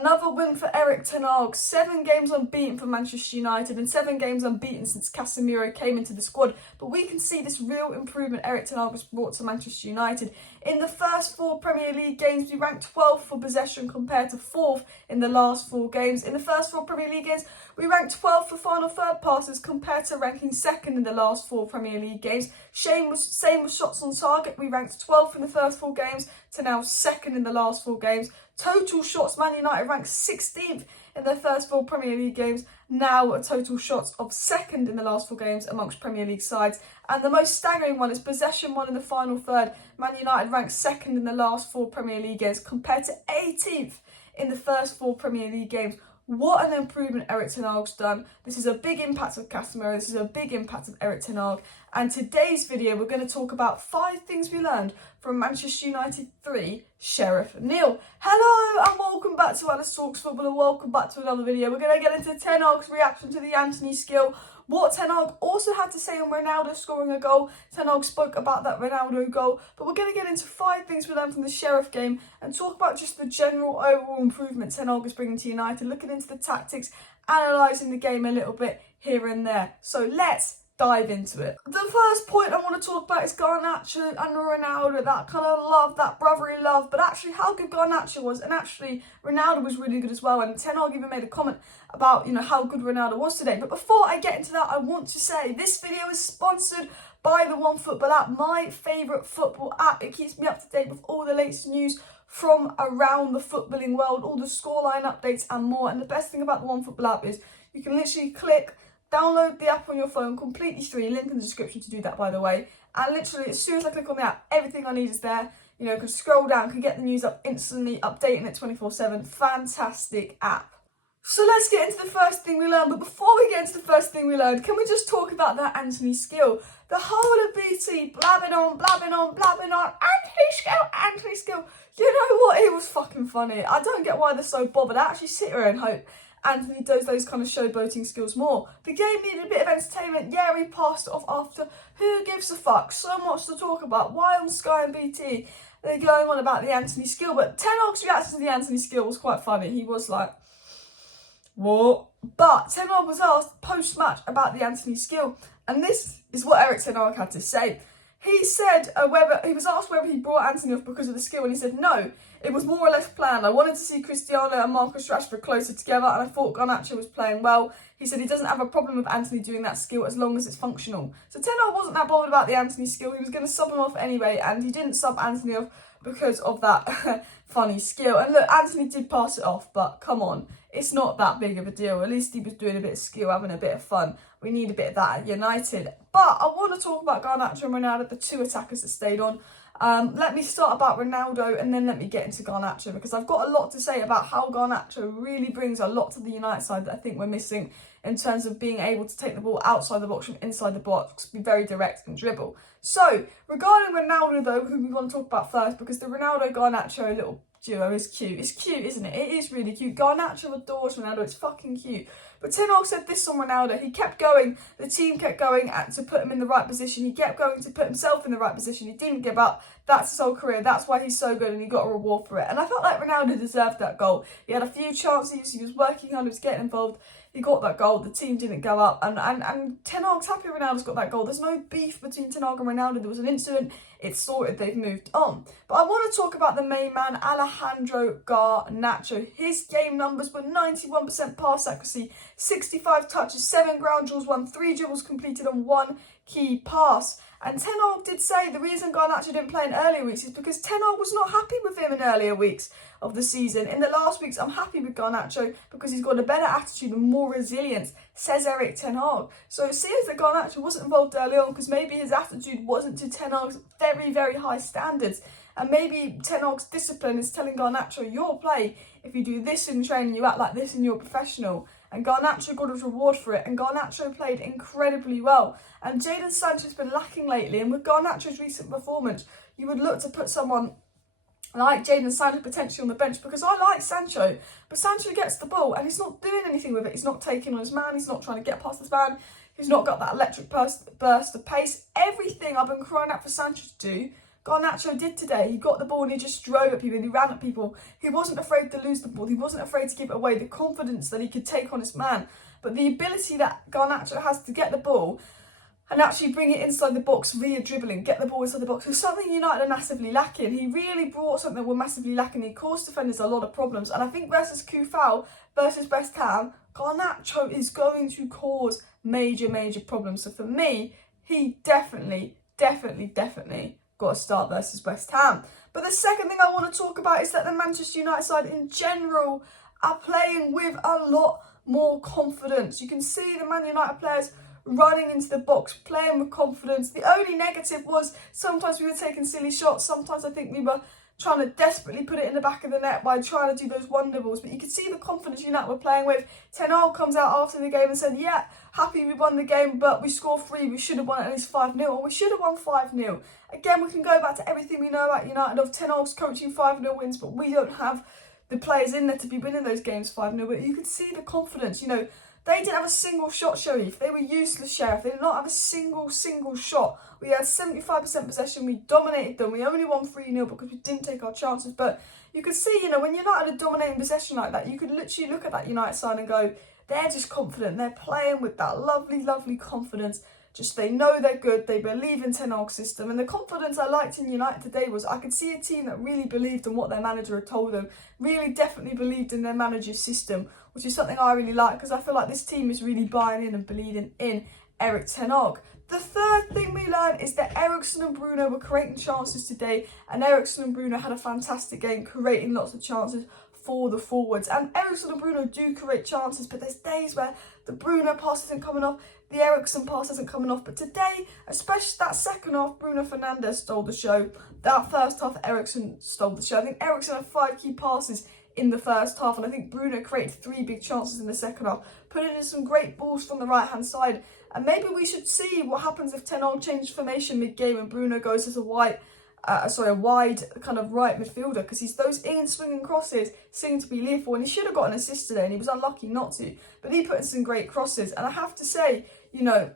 Another win for Erik Ten Hag. 7 games unbeaten for Manchester United and 7 games unbeaten since Casemiro came into the squad. But we can see this real improvement Erik Ten Hag has brought to Manchester United. In the first 4 Premier League games, we ranked 12th for possession compared to 4th in the last 4 games. In the first 4 Premier League games, we ranked 12th for final third passes compared to ranking 2nd in the last 4 Premier League games. Same with shots on target. We ranked 12th in the first 4 games to now 2nd in the last 4 games. Total shots, Man United ranked 16th in their first 4 Premier League games, now a total shots of 2nd in the last 4 games amongst Premier League sides. And the most staggering one is possession won in the final third. Man United ranked 2nd in the last 4 Premier League games compared to 18th in the first 4 Premier League games. What an improvement Erik Ten Hag's done. This is a big impact of Casemiro. This is a big impact of Erik Ten Hag. And today's video, we're going to talk about 5 things we learned from Manchester United 3, Sheriff 0. Hello and welcome back to Alice Talks Football and welcome back to another video. We're going to get into Ten Hag's reaction to the Antony Skill. What Ten Hag also had to say on Ronaldo scoring a goal. Ten Hag spoke about that Ronaldo goal. But we're going to get into 5 things we learned from the Sheriff game and talk about just the general overall improvements Ten Hag is bringing to United, looking into the tactics, analysing the game a little bit here and there. So let's dive into it. The first point I want to talk about is Garnacho and Ronaldo, that kind of love, that brotherly love, but actually how good Garnacho was, and actually Ronaldo was really good as well, and Ten Hag even made a comment about, how good Ronaldo was today. But before I get into that, I want to say this video is sponsored by the OneFootball app, my favourite football app. It keeps me up to date with all the latest news from around the footballing world, all the scoreline updates and more. And the best thing about the OneFootball app is you can literally click, download the app on your phone, completely free, link in the description to do that, by the way. And literally, as soon as I click on the app, everything I need is there. Can scroll down, can get the news up instantly, updating it 24/7. Fantastic app. So let's get into the first thing we learned. But before we get into the first thing we learned, can we just talk about that Antony Skill? The whole of BT blabbing on. Antony Skill. You know what? It was fucking funny. I don't get why they're so bothered. I actually sit here and hope Antony does those kind of showboating skills more. The game needed a bit of entertainment. Yeah, he passed it off after. Who gives a fuck? So much to talk about. Why on Sky and BT they're going on about the Antony Skill? But Ten Hag's reaction to the Antony Skill was quite funny. He was like, what? But Ten Hag was asked post-match about the Antony Skill, and this is what Erik Ten Hag had to say. He said he was asked whether he brought Antony off because of the skill, and he said no, it was more or less planned. I wanted to see Cristiano and Marcus Rashford closer together, and I thought Garnacho was playing well. He said he doesn't have a problem with Antony doing that skill as long as it's functional. So Ten Hag wasn't that bothered about the Antony Skill. He was going to sub him off anyway, and he didn't sub Antony off because of that funny skill. And look, Antony did pass it off, but come on, it's not that big of a deal. At least he was doing a bit of skill, having a bit of fun. We need a bit of that at United. But I want to talk about Garnacho and Ronaldo, the 2 attackers that stayed on. Let me start about Ronaldo and then let me get into Garnacho, because I've got a lot to say about how Garnacho really brings a lot to the United side that I think we're missing in terms of being able to take the ball outside the box from inside the box, be very direct and dribble. So, regarding Ronaldo though, who we want to talk about first, because the Ronaldo-Garnacho little duo is cute. It's cute, isn't it? It is really cute. Garnacho adores Ronaldo. It's fucking cute. But Ten Hag said this on Ronaldo. He kept going. The team kept going to put him in the right position. He kept going to put himself in the right position. He didn't give up. That's his whole career. That's why he's so good, and he got a reward for it. And I felt like Ronaldo deserved that goal. He had a few chances. He was working hard. He was getting involved. He got that goal. The team didn't go up. And Ten Hag's happy Ronaldo's got that goal. There's no beef between Ten Hag and Ronaldo. There was an incident. It's sorted. They've moved on. But I want to talk about the main man, Alejandro Garnacho. His game numbers were 91% pass accuracy, 65 touches, 7 ground duels won, 3 dribbles completed and 1 key pass. And Ten Hag did say the reason Garnacho didn't play in earlier weeks is because Ten Hag was not happy with him in earlier weeks of the season. In the last weeks, I'm happy with Garnacho because he's got a better attitude and more resilience, says Erik Ten Hag. So it seems that Garnacho wasn't involved early on because maybe his attitude wasn't to Ten Hag's very, very high standards. And maybe Ten Hag's discipline is telling Garnacho, you'll play if you do this in training, you act like this and you're a professional. And Garnacho got his reward for it, and Garnacho played incredibly well. And Jadon Sancho's been lacking lately, and with Garnacho's recent performance, you would look to put someone like Jadon Sancho potentially on the bench, because I like Sancho, but Sancho gets the ball and he's not doing anything with it. He's not taking on his man, he's not trying to get past his man, he's not got that electric burst of pace. Everything I've been crying out for Sancho to do, Garnacho did today. He got the ball and he just drove at people and he ran at people. He wasn't afraid to lose the ball. He wasn't afraid to give it away. The confidence that he could take on his man. But the ability that Garnacho has to get the ball and actually bring it inside the box via dribbling, get the ball inside the box, was something United are massively lacking. He really brought something that we're massively lacking. He caused defenders a lot of problems. And I think versus Kufal, versus West Ham, Garnacho is going to cause major problems. So for me, he definitely got to start versus West Ham. But the second thing I want to talk about is that the Manchester United side in general are playing with a lot more confidence. You can see the Man United players running into the box, playing with confidence. The only negative was sometimes we were taking silly shots. Sometimes I think we were trying to desperately put it in the back of the net by trying to do those wonder balls. But you could see the confidence United were playing with. Ten Hag comes out after the game and said, yeah, happy we won the game, but we scored 3. We should have won at least 5-0, or we should have won 5-0. Again, we can go back to everything we know about United of Ten Hag's coaching 5-0 wins, but we don't have the players in there to be winning those games 5-0. But you can see the confidence, you know. They didn't have a single shot, Sheriff. They were useless, Sheriff. They did not have a single shot. We had 75% possession. We dominated them. We only won 3-0 because we didn't take our chances. But you could see, you know, when United are dominating possession like that, you could literally look at that United side and go, they're just confident. They're playing with that lovely confidence. Just they know they're good. They believe in Ten Hag's system. And the confidence I liked in United today was I could see a team that really believed in what their manager had told them. Really definitely believed in their manager's system, which is something I really like because I feel like this team is really buying in and believing in Erik Ten Hag. The third thing we learned is that Eriksen and Bruno were creating chances today, and Eriksen and Bruno had a fantastic game, creating lots of chances for the forwards. And Eriksen and Bruno do create chances, but there's days where the Bruno pass isn't coming off, the Eriksen pass isn't coming off. But today, especially that second half, Bruno Fernandes stole the show. That first half, Eriksen stole the show. I think Eriksen had 5 key passes in the first half, and I think Bruno created 3 big chances in the second half, putting in some great balls from the right hand side. And maybe we should see what happens if Ten Hag changes formation mid-game and Bruno goes as a wide kind of right midfielder, because he's those in-swinging crosses seem to be lethal, and he should have got an assist today and he was unlucky not to, but he put in some great crosses. And I have to say, you know,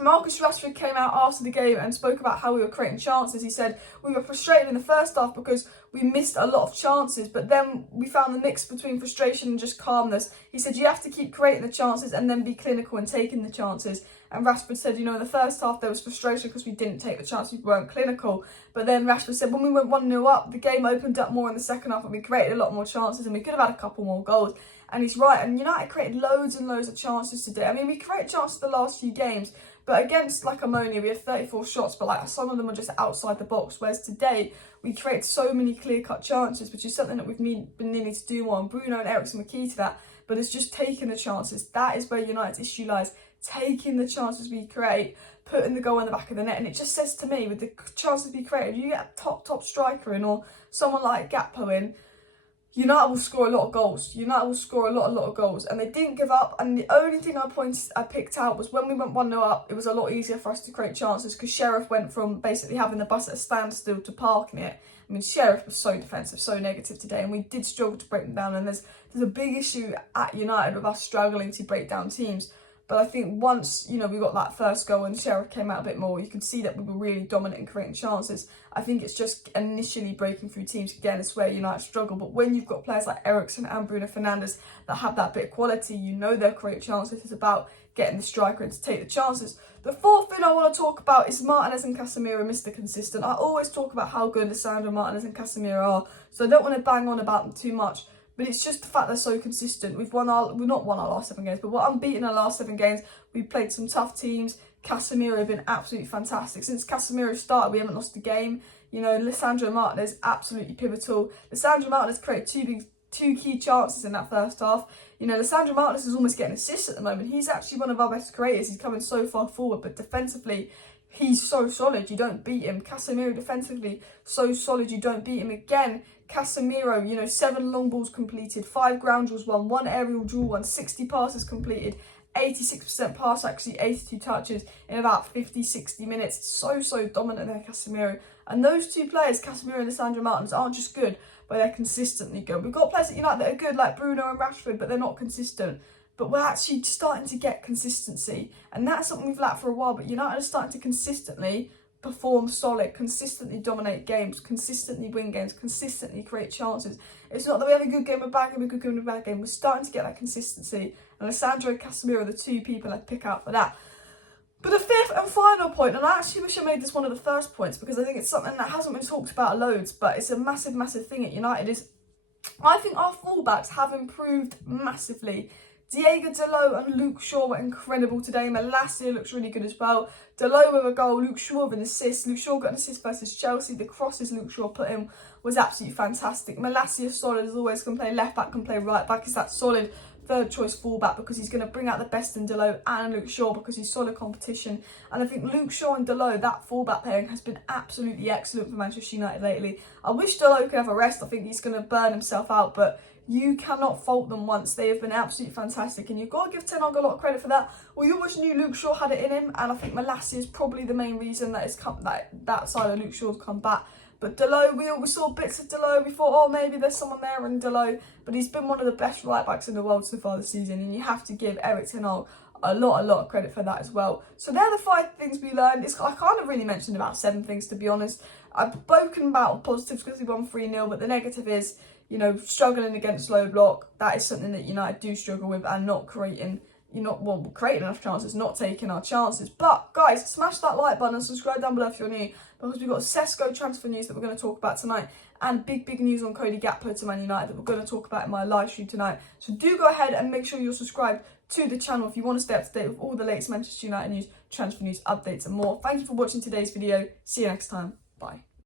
Marcus Rashford came out after the game and spoke about how we were creating chances. He said we were frustrated in the first half because we missed a lot of chances, but then we found the mix between frustration and just calmness. He said you have to keep creating the chances and then be clinical and taking the chances. And Rashford said, you know, in the first half there was frustration because we didn't take the chances, we weren't clinical. But then Rashford said when we went 1-0 up, the game opened up more in the second half and we created a lot more chances and we could have had a couple more goals. And he's right, and United created loads and loads of chances today. I mean, we created chances the last few games, but against like Ammonia, we had 34 shots, but like some of them are just outside the box. Whereas today, we created so many clear-cut chances, which is something that we've been needing to do more. And Bruno and Eriksen were key to that, but it's just taking the chances. That is where United's issue lies. Taking the chances we create, putting the goal in the back of the net. And it just says to me, with the chances we create, if you get a top striker in or someone like Gakpo in, United will score a lot of goals. United will score a lot of goals. And they didn't give up. And the only thing I picked out was when we went 1-0 up, it was a lot easier for us to create chances because Sheriff went from basically having the bus at a standstill to parking it. I mean, Sheriff was so defensive, so negative today, and we did struggle to break them down. And there's a big issue at United of us struggling to break down teams. But I think once, you know, we got that first goal and Sheriff came out a bit more, you could see that we were really dominant in creating chances. I think it's just initially breaking through teams again is where United struggle. But when you've got players like Eriksen and Bruno Fernandes that have that bit of quality, you know they'll create chances. It's about getting the striker in to take the chances. The fourth thing I want to talk about is Martinez and Casemiro, Mr. Consistent. I always talk about how good Lisandro Martinez and Casemiro are, so I don't want to bang on about them too much. But it's just the fact they're so consistent. We've not won our last 7 games, but we're unbeaten our last 7 games. We've played some tough teams. Casemiro have been absolutely fantastic. Since Casemiro started, we haven't lost a game. You know, Lisandro Martinez, absolutely pivotal. Lisandro Martinez created two key chances in that first half. You know, Lisandro Martinez is almost getting assists at the moment. He's actually one of our best creators. He's coming so far forward, but defensively, he's so solid, you don't beat him. Casemiro defensively, so solid, you don't beat him. Again, Casemiro, you know, 7 long balls completed, 5 ground duels won, 1 aerial duel won, 60 passes completed, 86% pass accuracy, 82 touches in about 50-60 minutes. So dominant there, Casemiro. And those two players, Casemiro and Lisandro Martinez, aren't just good, but they're consistently good. We've got players at United that are good, like Bruno and Rashford, but they're not consistent. But we're actually starting to get consistency, and that's something we've lacked for a while. But United are starting to consistently perform solid, consistently dominate games, consistently win games, consistently create chances. It's not that we have a good game, a bad game, a good game, a bad game. We're starting to get that consistency. And Alessandro and Casemiro are the two people I'd pick out for that. But the fifth and final point, and I actually wish I made this one of the first points because I think it's something that hasn't been talked about loads, but it's a massive, massive thing at United, is I think our fullbacks have improved massively. Diego Dalot and Luke Shaw were incredible today. Malacia looks really good as well. Dalot with a goal, Luke Shaw with an assist. Luke Shaw got an assist versus Chelsea. The crosses Luke Shaw put in was absolutely fantastic. Malacia solid as always, can play left back, can play right back. Is that solid third choice fullback because he's going to bring out the best in Dalot and Luke Shaw because he's solid competition. And I think Luke Shaw and Dalot, that fullback pairing, has been absolutely excellent for Manchester United lately. I wish Dalot could have a rest. I think he's going to burn himself out, but you cannot fault them once. They have been absolutely fantastic, and you've got to give Ten Hag a lot of credit for that. We always knew Luke Shaw had it in him, and I think Malacia is probably the main reason that that side of Luke Shaw's come back. But Dalot, we saw bits of Dalot. We thought, oh, maybe there's someone there in Dalot, but he's been one of the best right backs in the world so far this season, and you have to give Erik Ten Hag a lot of credit for that as well. So they're the 5 things we learned. I kind of really mentioned about 7 things, to be honest. I've spoken about positives because we won 3-0, but the negative is, you know, struggling against low block. That is something that United do struggle with, and not creating, creating enough chances, not taking our chances. But guys, smash that like button and subscribe down below if you're new, because we've got Sesko transfer news that we're going to talk about tonight, and big news on Cody Gakpo to Man United that we're going to talk about in my live stream tonight. So do go ahead and make sure you're subscribed to the channel if you want to stay up to date with all the latest Manchester United news, transfer news, updates and more. Thank you for watching today's video. See you next time. Bye.